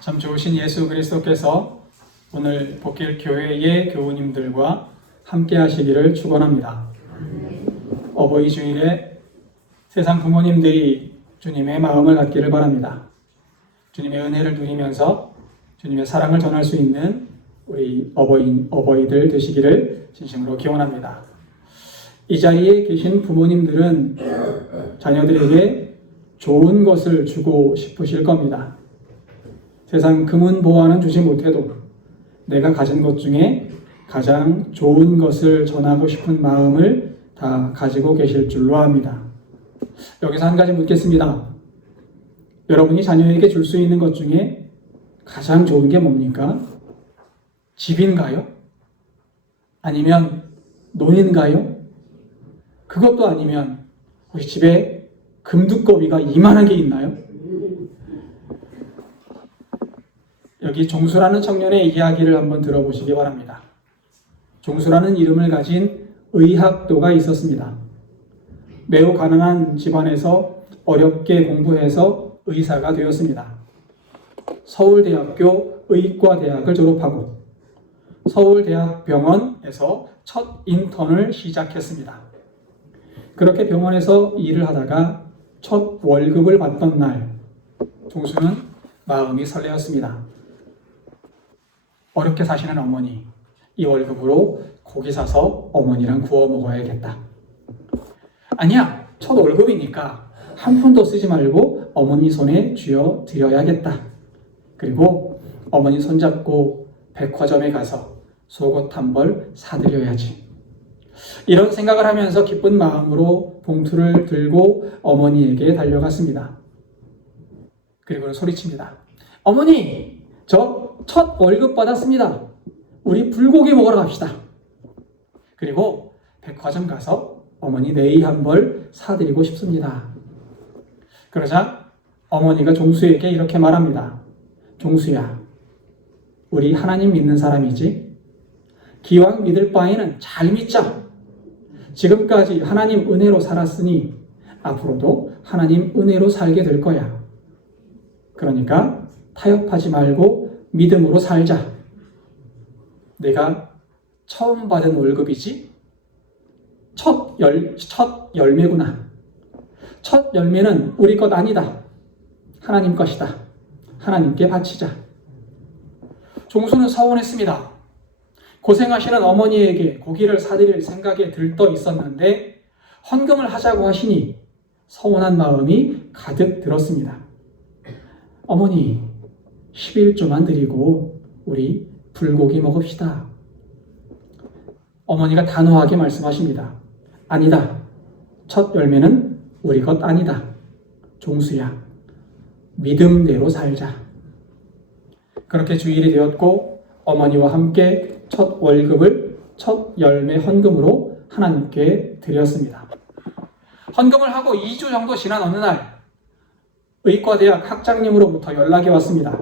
참 좋으신 예수 그리스도께서 오늘 복길 교회의 교우님들과 함께 하시기를 축원합니다. 어버이 주일에 세상 부모님들이 주님의 마음을 갖기를 바랍니다. 주님의 은혜를 누리면서 주님의 사랑을 전할 수 있는 우리 어버이들 되시기를 진심으로 기원합니다. 이 자리에 계신 부모님들은 자녀들에게 좋은 것을 주고 싶으실 겁니다. 세상 금은보화는 주지 못해도 내가 가진 것 중에 가장 좋은 것을 전하고 싶은 마음을 다 가지고 계실 줄로 압니다. 여기서 한 가지 묻겠습니다. 여러분이 자녀에게 줄 수 있는 것 중에 가장 좋은 게 뭡니까? 집인가요? 아니면 논인가요? 그것도 아니면 혹시 집에 금두꺼비가 이만한 게 있나요? 여기 종수라는 청년의 이야기를 한번 들어보시기 바랍니다. 종수라는 이름을 가진 의학도가 있었습니다. 매우 가난한 집안에서 어렵게 공부해서 의사가 되었습니다. 서울대학교 의과대학을 졸업하고 서울대학병원에서 첫 인턴을 시작했습니다. 그렇게 병원에서 일을 하다가 첫 월급을 받던 날, 종수는 마음이 설레었습니다. 어렵게 사시는 어머니, 이 월급으로 고기 사서 어머니랑 구워 먹어야겠다. 아니야, 첫 월급이니까 한 푼도 쓰지 말고 어머니 손에 쥐어 드려야겠다. 그리고 어머니 손잡고 백화점에 가서 속옷 한 벌 사드려야지. 이런 생각을 하면서 기쁜 마음으로 봉투를 들고 어머니에게 달려갔습니다. 그리고 소리칩니다. 어머니, 저 첫 월급 받았습니다. 우리 불고기 먹으러 갑시다. 그리고 백화점 가서 어머니 네이 한 벌 사드리고 싶습니다. 그러자 어머니가 종수에게 이렇게 말합니다. 종수야, 우리 하나님 믿는 사람이지? 기왕 믿을 바에는 잘 믿자. 지금까지 하나님 은혜로 살았으니 앞으로도 하나님 은혜로 살게 될 거야. 그러니까 타협하지 말고 믿음으로 살자. 내가 처음 받은 월급이지? 첫 열매구나. 첫 열매는 우리 것 아니다. 하나님 것이다. 하나님께 바치자. 종수는 서운했습니다. 고생하시는 어머니에게 고기를 사드릴 생각에 들떠 있었는데 헌금을 하자고 하시니 서운한 마음이 가득 들었습니다. 어머니, 11조만 드리고 우리 불고기 먹읍시다. 어머니가 단호하게 말씀하십니다. 아니다. 첫 열매는 우리 것 아니다. 종수야, 믿음대로 살자. 그렇게 주일이 되었고 어머니와 함께 첫 월급을 첫 열매 헌금으로 하나님께 드렸습니다. 헌금을 하고 2주 정도 지난 어느 날 의과대학 학장님으로부터 연락이 왔습니다.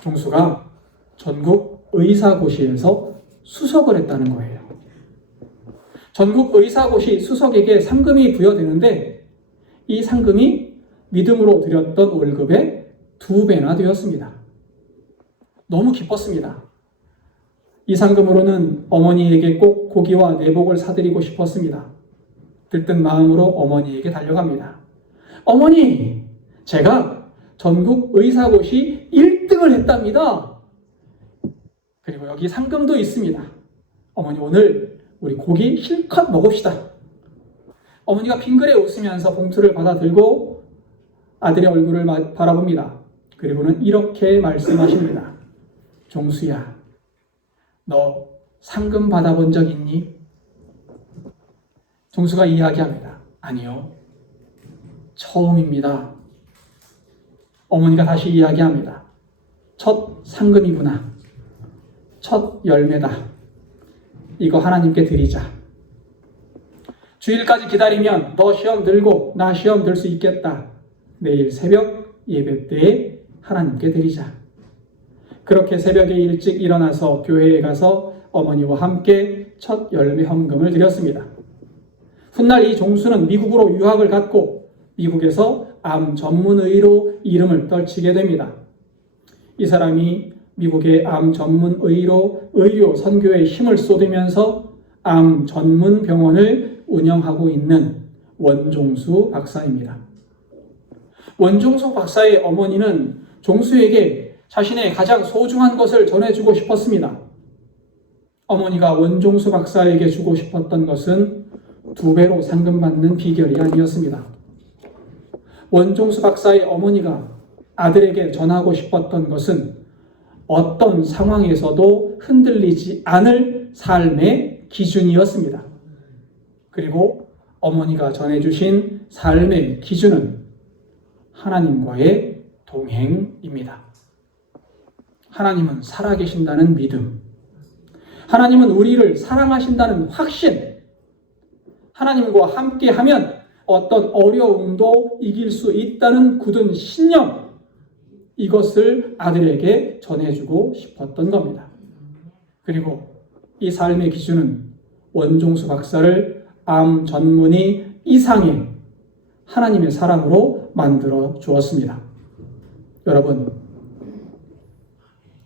종수가 전국 의사고시에서 수석을 했다는 거예요. 전국 의사고시 수석에게 상금이 부여되는데 이 상금이 믿음으로 드렸던 월급의 2배나 되었습니다. 너무 기뻤습니다. 이 상금으로는 어머니에게 꼭 고기와 내복을 사드리고 싶었습니다. 들뜬 마음으로 어머니에게 달려갑니다. 어머니, 제가 전국 의사고시 1등을 했답니다. 그리고 여기 상금도 있습니다. 어머니, 오늘 우리 고기 실컷 먹읍시다. 어머니가 빙그레 웃으면서 봉투를 받아 들고 아들의 얼굴을 바라봅니다. 그리고는 이렇게 말씀하십니다. 종수야, 너 상금 받아본 적 있니? 종수가 이야기합니다. 아니요, 처음입니다. 어머니가 다시 이야기합니다. 첫 상금이구나. 첫 열매다. 이거 하나님께 드리자. 주일까지 기다리면 너 시험 들고 나 시험 들 수 있겠다. 내일 새벽 예배 때에 하나님께 드리자. 그렇게 새벽에 일찍 일어나서 교회에 가서 어머니와 함께 첫 열매 헌금을 드렸습니다. 훗날 이 종수는 미국으로 유학을 갔고 미국에서 암 전문의로 이름을 떨치게 됩니다. 이 사람이 미국의 암 전문 의료 선교에 힘을 쏟으면서 암 전문 병원을 운영하고 있는 원종수 박사입니다. 원종수 박사의 어머니는 종수에게 자신의 가장 소중한 것을 전해주고 싶었습니다. 어머니가 원종수 박사에게 주고 싶었던 것은 2배로 상금받는 비결이 아니었습니다. 원종수 박사의 어머니가 아들에게 전하고 싶었던 것은 어떤 상황에서도 흔들리지 않을 삶의 기준이었습니다. 그리고 어머니가 전해주신 삶의 기준은 하나님과의 동행입니다. 하나님은 살아계신다는 믿음, 하나님은 우리를 사랑하신다는 확신, 하나님과 함께하면 어떤 어려움도 이길 수 있다는 굳은 신념, 이것을 아들에게 전해주고 싶었던 겁니다. 그리고 이 삶의 기준은 원종수 박사를 암 전문의 이상의 하나님의 사람으로 만들어 주었습니다. 여러분,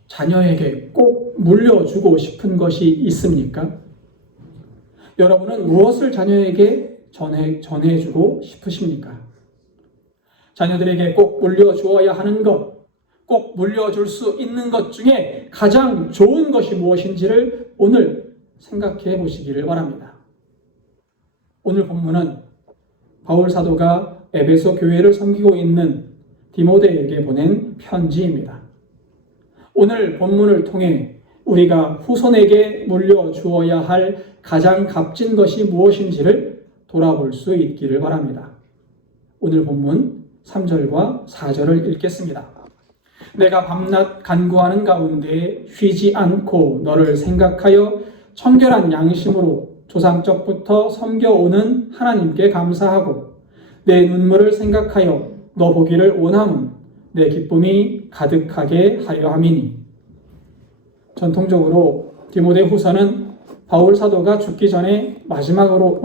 자녀에게 꼭 물려주고 싶은 것이 있습니까? 여러분은 무엇을 자녀에게 전해주고 싶으십니까? 자녀들에게 꼭 물려주어야 하는 것, 꼭 물려줄 수 있는 것 중에 가장 좋은 것이 무엇인지를 오늘 생각해 보시기를 바랍니다. 오늘 본문은 바울 사도가 에베소 교회를 섬기고 있는 디모데에게 보낸 편지입니다. 오늘 본문을 통해 우리가 후손에게 물려주어야 할 가장 값진 것이 무엇인지를 돌아볼 수 있기를 바랍니다. 오늘 본문 3절과 4절을 읽겠습니다. 내가 밤낮 간구하는 가운데 쉬지 않고 너를 생각하여 청결한 양심으로 조상적부터 섬겨오는 하나님께 감사하고 내 눈물을 생각하여 너 보기를 원함은 내 기쁨이 가득하게 하려 함이니. 전통적으로 디모데후서는 바울 사도가 죽기 전에 마지막으로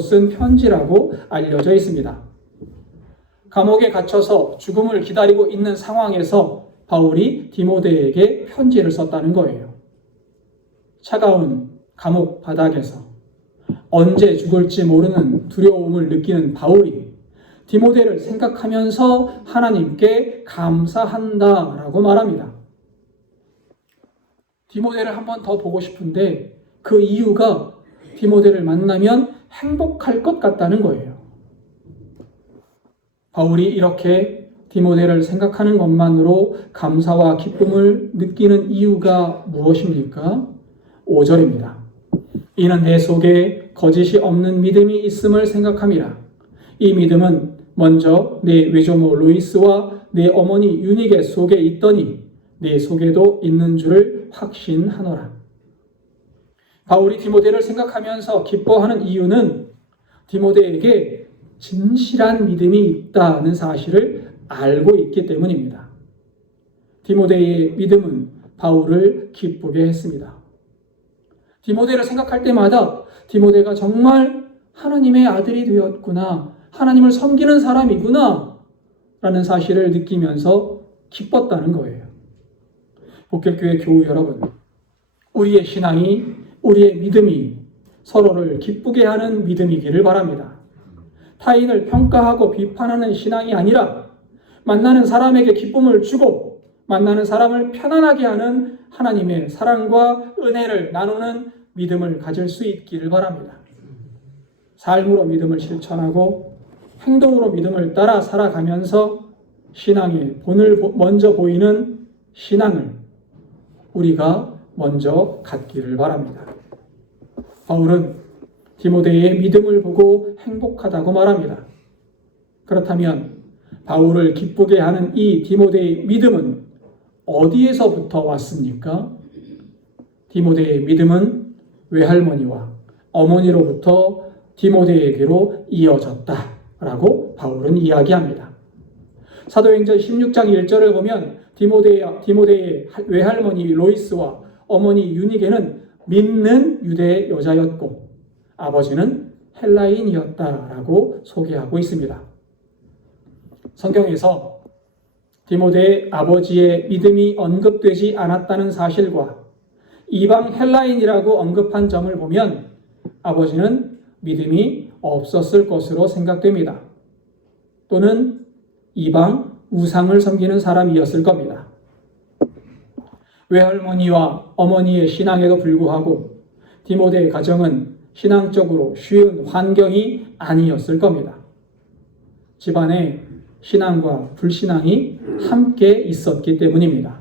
쓴 편지라고 알려져 있습니다. 감옥에 갇혀서 죽음을 기다리고 있는 상황에서 바울이 디모데에게 편지를 썼다는 거예요. 차가운 감옥 바닥에서 언제 죽을지 모르는 두려움을 느끼는 바울이 디모데를 생각하면서 하나님께 감사한다라고 말합니다. 디모데를 한 번 더 보고 싶은데 그 이유가 디모데를 만나면 행복할 것 같다는 거예요. 바울이 이렇게 디모데를 생각하는 것만으로 감사와 기쁨을 느끼는 이유가 무엇입니까? 5절입니다. 이는 내 속에 거짓이 없는 믿음이 있음을 생각함이라. 이 믿음은 먼저 내 외조모 로이스와 내 어머니 유니게 속에 있더니 내 속에도 있는 줄을 확신하노라. 바울이 디모데를 생각하면서 기뻐하는 이유는 디모데에게 진실한 믿음이 있다는 사실을 알고 있기 때문입니다. 디모데의 믿음은 바울을 기쁘게 했습니다. 디모데를 생각할 때마다 디모데가 정말 하나님의 아들이 되었구나, 하나님을 섬기는 사람이구나 라는 사실을 느끼면서 기뻤다는 거예요. 복결교회 교우 여러분, 우리의 신앙이, 우리의 믿음이 서로를 기쁘게 하는 믿음이기를 바랍니다. 타인을 평가하고 비판하는 신앙이 아니라 만나는 사람에게 기쁨을 주고 만나는 사람을 편안하게 하는 하나님의 사랑과 은혜를 나누는 믿음을 가질 수 있기를 바랍니다. 삶으로 믿음을 실천하고 행동으로 믿음을 따라 살아가면서 신앙의 본을 먼저 보이는 신앙을 우리가 먼저 갖기를 바랍니다. 바울은 디모데의 믿음을 보고 행복하다고 말합니다. 그렇다면 바울을 기쁘게 하는 이 디모데의 믿음은 어디에서부터 왔습니까? 디모데의 믿음은 외할머니와 어머니로부터 디모데에게로 이어졌다라고 바울은 이야기합니다. 사도행전 16장 1절을 보면 디모데의 외할머니 로이스와 어머니 유니게는 믿는 유대 여자였고 아버지는 헬라인이었다라고 소개하고 있습니다. 성경에서 디모데의 아버지의 믿음이 언급되지 않았다는 사실과 이방 헬라인이라고 언급한 점을 보면 아버지는 믿음이 없었을 것으로 생각됩니다. 또는 이방 우상을 섬기는 사람이었을 겁니다. 외할머니와 어머니의 신앙에도 불구하고 디모데의 가정은 신앙적으로 쉬운 환경이 아니었을 겁니다. 집안에 신앙과 불신앙이 함께 있었기 때문입니다.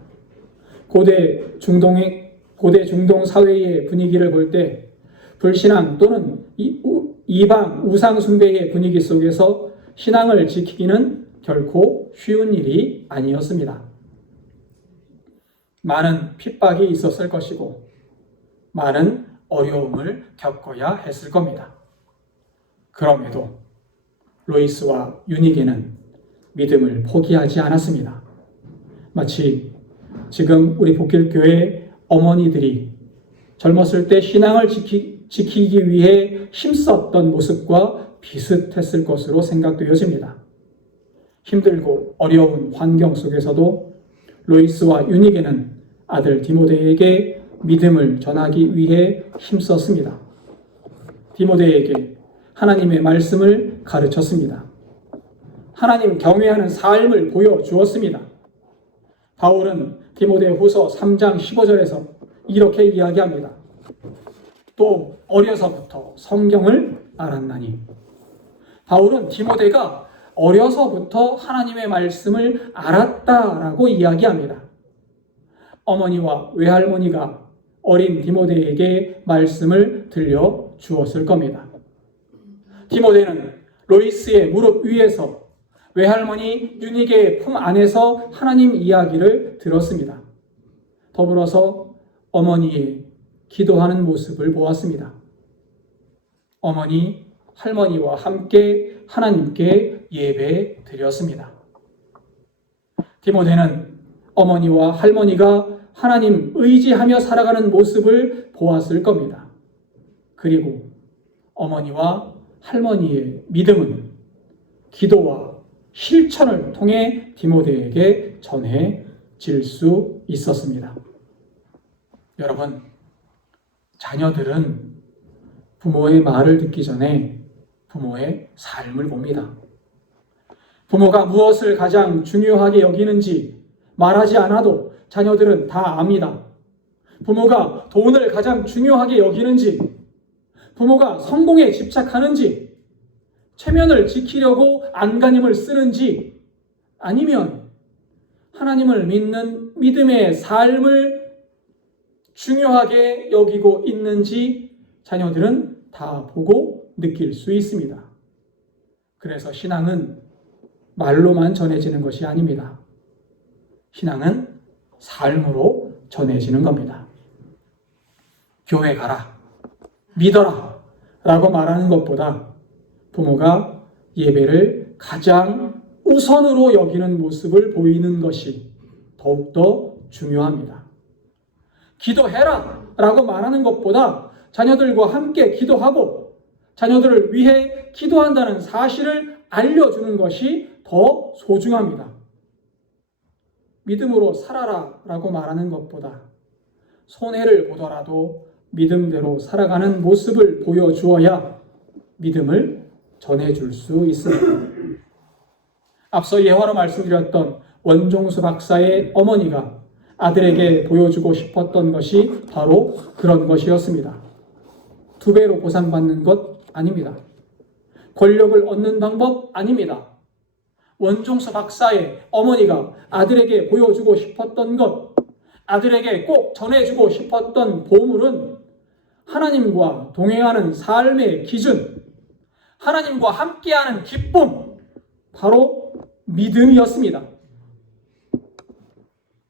고대 중동 사회의 분위기를 볼 때 불신앙 또는 이방 우상 숭배의 분위기 속에서 신앙을 지키기는 결코 쉬운 일이 아니었습니다. 많은 핍박이 있었을 것이고 많은 어려움을 겪어야 했을 겁니다. 그럼에도 로이스와 유니게는 믿음을 포기하지 않았습니다. 마치 지금 우리 복길교회 어머니들이 젊었을 때 신앙을 지키기 위해 힘썼던 모습과 비슷했을 것으로 생각되어집니다. 힘들고 어려운 환경 속에서도 로이스와 유니게는 아들 디모데에게 믿음을 전하기 위해 힘썼습니다. 디모데에게 하나님의 말씀을 가르쳤습니다. 하나님 경외하는 삶을 보여주었습니다. 바울은 디모데후서 3장 15절에서 이렇게 이야기합니다. 또 어려서부터 성경을 알았나니. 바울은 디모데가 어려서부터 하나님의 말씀을 알았다라고 이야기합니다. 어머니와 외할머니가 어린 디모데에게 말씀을 들려주었을 겁니다. 디모데는 로이스의 무릎 위에서 외할머니 유니게의 품 안에서 하나님 이야기를 들었습니다. 더불어서 어머니의 기도하는 모습을 보았습니다. 어머니, 할머니와 함께 하나님께 예배 드렸습니다. 디모데는 어머니와 할머니가 하나님 의지하며 살아가는 모습을 보았을 겁니다. 그리고 어머니와 할머니의 믿음은 기도와 실천을 통해 디모데에게 전해질 수 있었습니다. 여러분, 자녀들은 부모의 말을 듣기 전에 부모의 삶을 봅니다. 부모가 무엇을 가장 중요하게 여기는지 말하지 않아도 자녀들은 다 압니다. 부모가 돈을 가장 중요하게 여기는지, 부모가 성공에 집착하는지, 체면을 지키려고 안간힘을 쓰는지, 아니면 하나님을 믿는 믿음의 삶을 중요하게 여기고 있는지 자녀들은 다 보고 느낄 수 있습니다. 그래서 신앙은 말로만 전해지는 것이 아닙니다. 신앙은 삶으로 전해지는 겁니다. 교회 가라, 믿어라 라고 말하는 것보다 부모가 예배를 가장 우선으로 여기는 모습을 보이는 것이 더욱더 중요합니다. 기도해라 라고 말하는 것보다 자녀들과 함께 기도하고 자녀들을 위해 기도한다는 사실을 알려주는 것이 더 소중합니다. 믿음으로 살아라 라고 말하는 것보다 손해를 보더라도 믿음대로 살아가는 모습을 보여주어야 믿음을 전해줄 수 있습니다. 앞서 예화로 말씀드렸던 원종수 박사의 어머니가 아들에게 보여주고 싶었던 것이 바로 그런 것이었습니다. 2배로 보상받는 것 아닙니다. 권력을 얻는 방법 아닙니다. 원종수 박사의 어머니가 아들에게 보여주고 싶었던 것, 아들에게 꼭 전해주고 싶었던 보물은 하나님과 동행하는 삶의 기준, 하나님과 함께하는 기쁨, 바로 믿음이었습니다.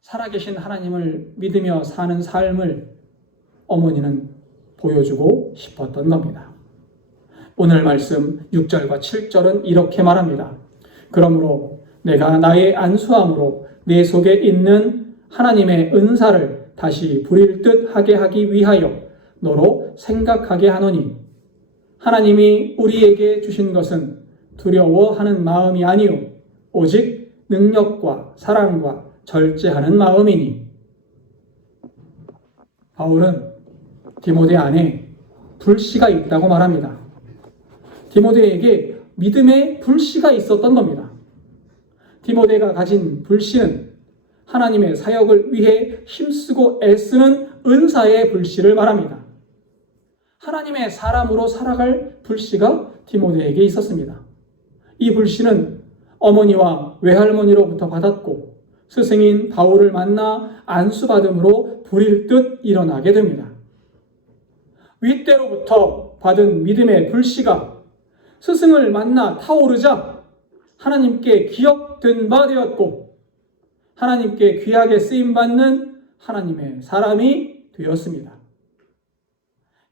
살아계신 하나님을 믿으며 사는 삶을 어머니는 보여주고 싶었던 겁니다. 오늘 말씀 6절과 7절은 이렇게 말합니다. 그러므로 내가 나의 안수함으로 내 속에 있는 하나님의 은사를 다시 부릴 듯 하게 하기 위하여 너로 생각하게 하노니 하나님이 우리에게 주신 것은 두려워하는 마음이 아니요 오직 능력과 사랑과 절제하는 마음이니. 바울은 디모데 안에 불씨가 있다고 말합니다. 디모데에게 믿음의 불씨가 있었던 겁니다. 디모데가 가진 불씨는 하나님의 사역을 위해 힘쓰고 애쓰는 은사의 불씨를 말합니다. 하나님의 사람으로 살아갈 불씨가 디모데에게 있었습니다. 이 불씨는 어머니와 외할머니로부터 받았고 스승인 바울을 만나 안수받음으로 불일 듯 일어나게 됩니다. 윗대로부터 받은 믿음의 불씨가 스승을 만나 타오르자 하나님께 기억된 바 되었고 하나님께 귀하게 쓰임받는 하나님의 사람이 되었습니다.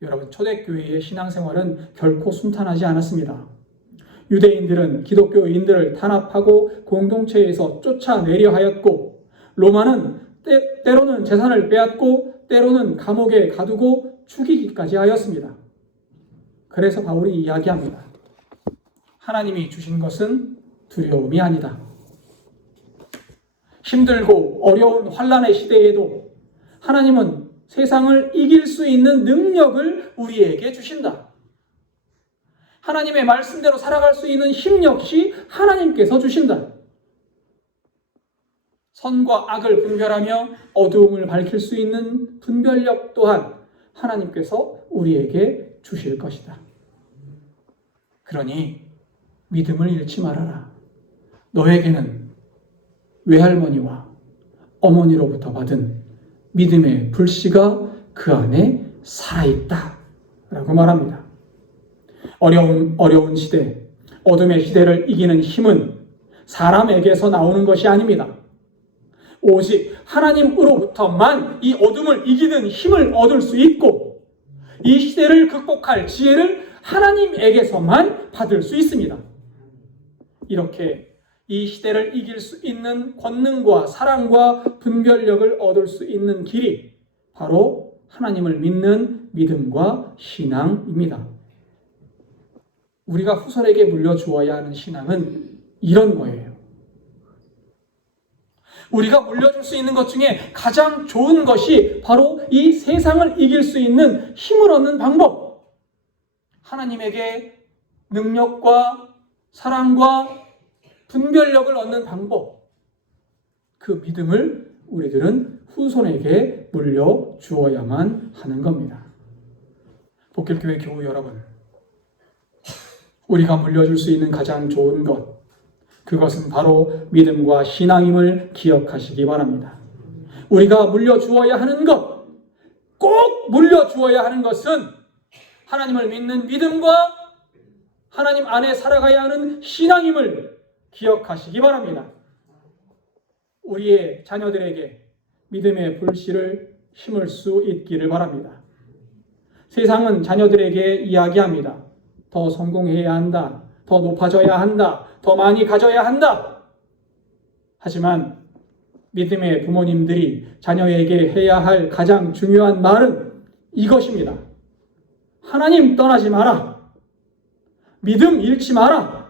여러분, 초대교회의 신앙생활은 결코 순탄하지 않았습니다. 유대인들은 기독교인들을 탄압하고 공동체에서 쫓아내려 하였고 로마는 때로는 재산을 빼앗고 때로는 감옥에 가두고 죽이기까지 하였습니다. 그래서 바울이 이야기합니다. 하나님이 주신 것은 두려움이 아니다. 힘들고 어려운 환난의 시대에도 하나님은 세상을 이길 수 있는 능력을 우리에게 주신다. 하나님의 말씀대로 살아갈 수 있는 힘 역시 하나님께서 주신다. 선과 악을 분별하며 어두움을 밝힐 수 있는 분별력 또한 하나님께서 우리에게 주실 것이다. 그러니 믿음을 잃지 말아라. 너에게는 외할머니와 어머니로부터 받은 믿음의 불씨가 그 안에 살아있다 라고 말합니다. 어려운 시대, 어둠의 시대를 이기는 힘은 사람에게서 나오는 것이 아닙니다. 오직 하나님으로부터만 이 어둠을 이기는 힘을 얻을 수 있고 이 시대를 극복할 지혜를 하나님에게서만 받을 수 있습니다. 이렇게 이 시대를 이길 수 있는 권능과 사랑과 분별력을 얻을 수 있는 길이 바로 하나님을 믿는 믿음과 신앙입니다. 우리가 후손에게 물려주어야 하는 신앙은 이런 거예요. 우리가 물려줄 수 있는 것 중에 가장 좋은 것이 바로 이 세상을 이길 수 있는 힘을 얻는 방법. 하나님에게 능력과 사랑과 분별력을 얻는 방법. 그 믿음을 우리들은 후손에게 물려주어야만 하는 겁니다. 복길교회 교우 여러분, 우리가 물려줄 수 있는 가장 좋은 것, 그것은 바로 믿음과 신앙임을 기억하시기 바랍니다. 우리가 물려주어야 하는 것, 꼭 물려주어야 하는 것은 하나님을 믿는 믿음과 하나님 안에 살아가야 하는 신앙임을 기억하시기 바랍니다. 우리의 자녀들에게 믿음의 불씨를 심을 수 있기를 바랍니다. 세상은 자녀들에게 이야기합니다. 더 성공해야 한다. 더 높아져야 한다. 더 많이 가져야 한다. 하지만 믿음의 부모님들이 자녀에게 해야 할 가장 중요한 말은 이것입니다. 하나님 떠나지 마라. 믿음 잃지 마라.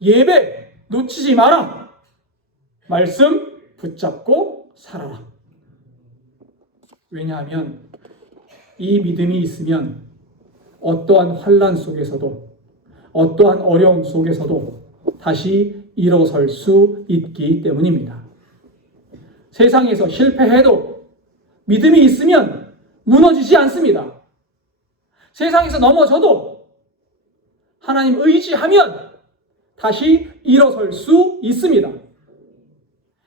예배 놓치지 마라. 말씀 붙잡고 살아라. 왜냐하면 이 믿음이 있으면 어떠한 환난 속에서도 어떠한 어려움 속에서도 다시 일어설 수 있기 때문입니다. 세상에서 실패해도 믿음이 있으면 무너지지 않습니다. 세상에서 넘어져도 하나님 의지하면 다시 일어설 수 있습니다.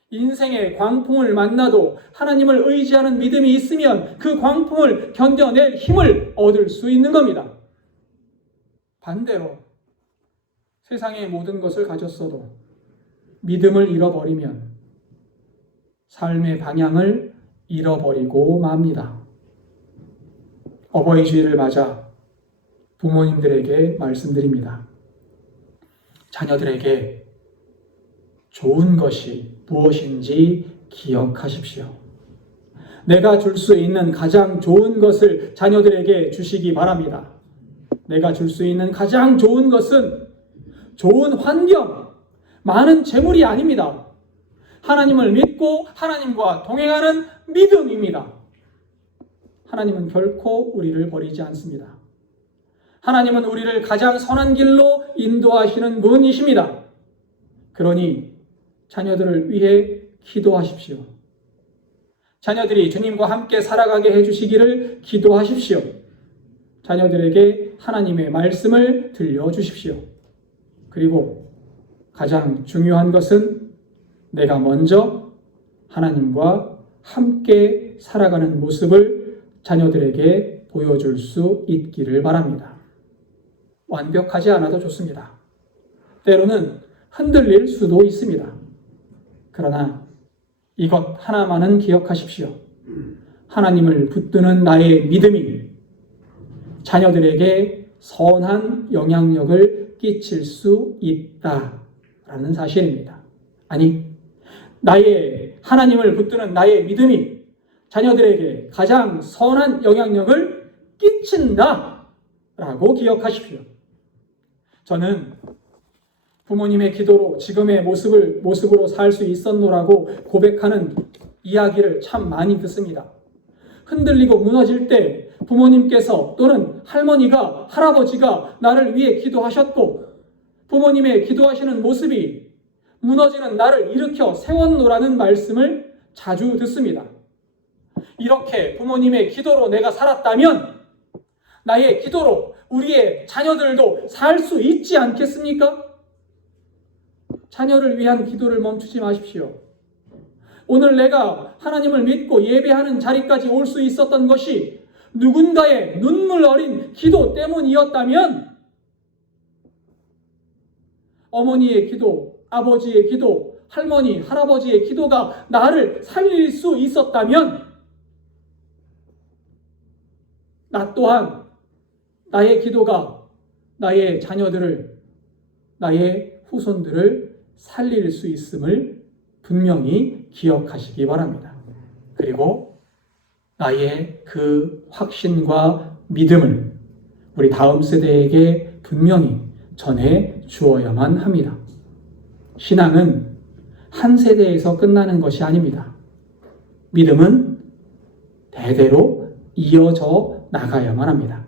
인생의 광풍을 만나도 하나님을 의지하는 믿음이 있으면 그 광풍을 견뎌낼 힘을 얻을 수 있는 겁니다. 반대로 세상의 모든 것을 가졌어도 믿음을 잃어버리면 삶의 방향을 잃어버리고 맙니다. 어버이 주일을 맞아 부모님들에게 말씀드립니다. 자녀들에게 좋은 것이 무엇인지 기억하십시오. 내가 줄 수 있는 가장 좋은 것을 자녀들에게 주시기 바랍니다. 내가 줄 수 있는 가장 좋은 것은 좋은 환경, 많은 재물이 아닙니다. 하나님을 믿고 하나님과 동행하는 믿음입니다. 하나님은 결코 우리를 버리지 않습니다. 하나님은 우리를 가장 선한 길로 인도하시는 분이십니다. 그러니 자녀들을 위해 기도하십시오. 자녀들이 주님과 함께 살아가게 해주시기를 기도하십시오. 자녀들에게 하나님의 말씀을 들려주십시오. 그리고 가장 중요한 것은 내가 먼저 하나님과 함께 살아가는 모습을 자녀들에게 보여줄 수 있기를 바랍니다. 완벽하지 않아도 좋습니다. 때로는 흔들릴 수도 있습니다. 그러나 이것 하나만은 기억하십시오. 하나님을 붙드는 나의 믿음이 자녀들에게 선한 영향력을 끼칠 수 있다라는 사실입니다. 아니, 하나님을 붙드는 나의 믿음이 자녀들에게 가장 선한 영향력을 끼친다라고 기억하십시오. 저는 부모님의 기도로 지금의 모습으로 살 수 있었노라고 고백하는 이야기를 참 많이 듣습니다. 흔들리고 무너질 때 부모님께서 또는 할머니가, 할아버지가 나를 위해 기도하셨고 부모님의 기도하시는 모습이 무너지는 나를 일으켜 세웠노라는 말씀을 자주 듣습니다. 이렇게 부모님의 기도로 내가 살았다면 나의 기도로 우리의 자녀들도 살 수 있지 않겠습니까? 자녀를 위한 기도를 멈추지 마십시오. 오늘 내가 하나님을 믿고 예배하는 자리까지 올 수 있었던 것이 누군가의 눈물 어린 기도 때문이었다면 어머니의 기도, 아버지의 기도, 할머니, 할아버지의 기도가 나를 살릴 수 있었다면 나 또한 나의 기도가 나의 자녀들을, 나의 후손들을 살릴 수 있음을 분명히 기억하시기 바랍니다. 그리고 나의 그 확신과 믿음을 우리 다음 세대에게 분명히 전해 주어야만 합니다. 신앙은 한 세대에서 끝나는 것이 아닙니다. 믿음은 대대로 이어져 나가야만 합니다.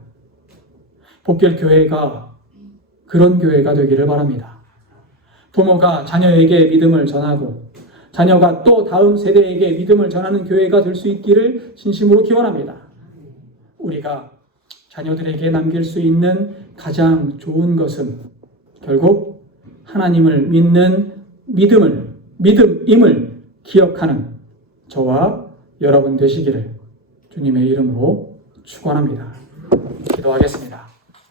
복결교회가 그런 교회가 되기를 바랍니다. 부모가 자녀에게 믿음을 전하고 자녀가 또 다음 세대에게 믿음을 전하는 교회가 될 수 있기를 진심으로 기원합니다. 우리가 자녀들에게 남길 수 있는 가장 좋은 것은 결국 하나님을 믿는 믿음임을 기억하는 저와 여러분 되시기를 주님의 이름으로 축원합니다. 기도하겠습니다.